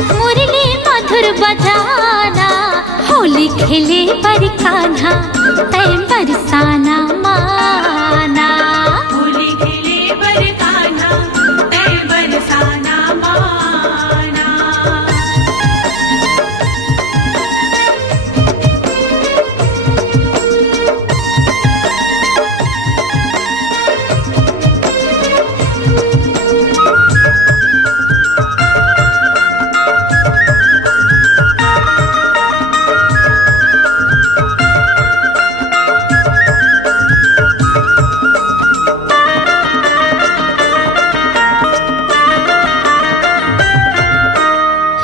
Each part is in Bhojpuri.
मुरली मधुर बजाना। होली खेले बर कान्हा तय बरसाना माना। होली खेले बर कान्हा तय बरसाना माना।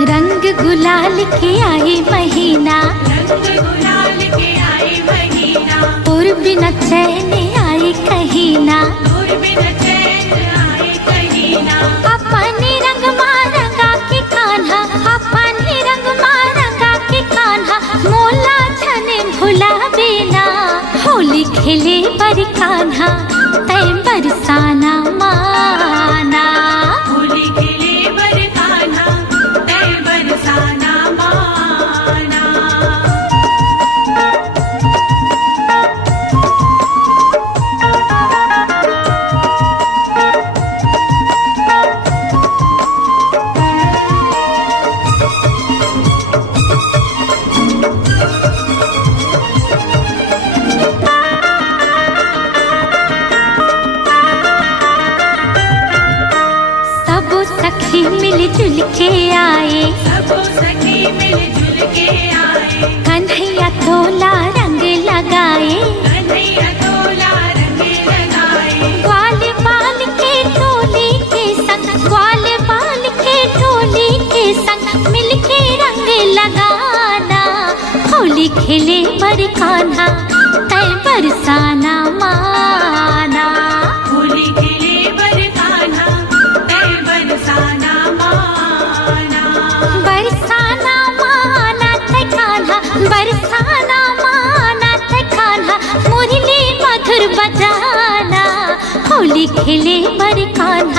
रंग गुलाल के आए महीना, रंग गुलाल के आए महीना। पूर्व न चैन आए कहीं ना। दूर बिन चैन आए कहीं ना। अपने रंग मारंगा के कान्हा, अपने रंग मारंगा के कान्हा। मोला छने भुला बेना। होली खेले बर कान्हा तय बरसाना माना। होली खेले बर कान्हा तय बरसाना माना। सब सखी मिलजुल के आए, सबो सखी मिलजुल के आए। कन्हैया तोला रंग लगाए। कन्हैया तोला रंग लगाए। ग्वाल बाल के टोली के संग, ग्वाल बाल के टोली के संग मिलके रंग लगाना। होली खेले बर कान्हा तय बरसाना माना। होली खेले बर कान्हा तय बरसाना माना। बरसाना माना तय कान्हा, बरसाना माना तय कान्हा। मुरली मधुर बजाना। होली खेले बर कान्हा